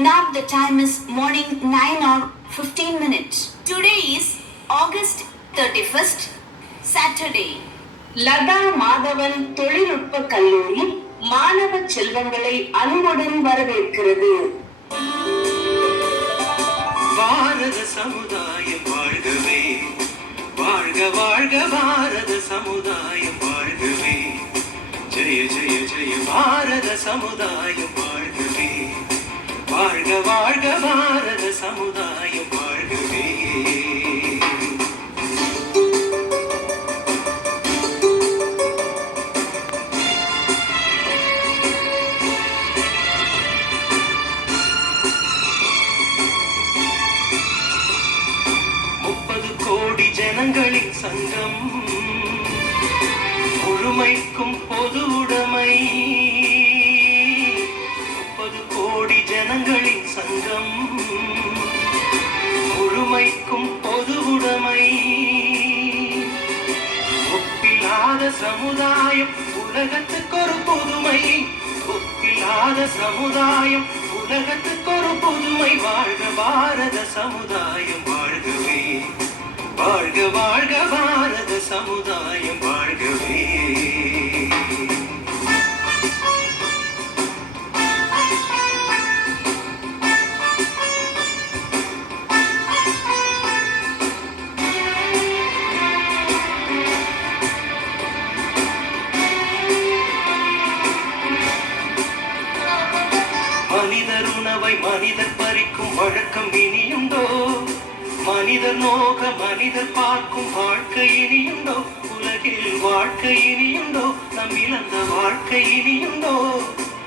Now the time is morning 9 or 15 minutes. Today is August 31st, Saturday. Latha Madhavan தொழில்நுட்ப கல்லூரி மாணவ செல்வங்களை அன்புடன் வரவேற்கிறது பாரத சமுதாயம் வாழ்கவே வாழ்க வாழ்க பாரத சமுதாயம் வாழ்கவே ஜெய ஜெய ஜெய பாரத சமுதாயம் வாழ்க வாழ்க பாரத சமுதாயம் வாழ்கவே. முப்பது கோடி ஜனங்களின் சங்கம். முழுமைக்கும் பொது உடம்பு ஜனங்களின் சங்கம். முழுமைக்கும் பொது உடைமை. ஒப்பில்லாத சமுதாயம் உலகத்துக்கு ஒரு புதுமை. ஒப்பில்லாத சமுதாயம் உலகத்துக்கு ஒரு புதுமை. வாழ்க பாரத சமுதாயம் வாழ்கவே. வாழ்க வாழ்க. உணவை மனிதர் பறிக்கும் வழக்கம் இனியுண்டோ? மனிதர் நோக மனிதர் பார்க்கும் வாழ்க்கை இனியுண்டோ? உலகில் வாழ்க்கை இனியுண்டோ? நம் இழந்த வாழ்க்கை இனியுண்டோ?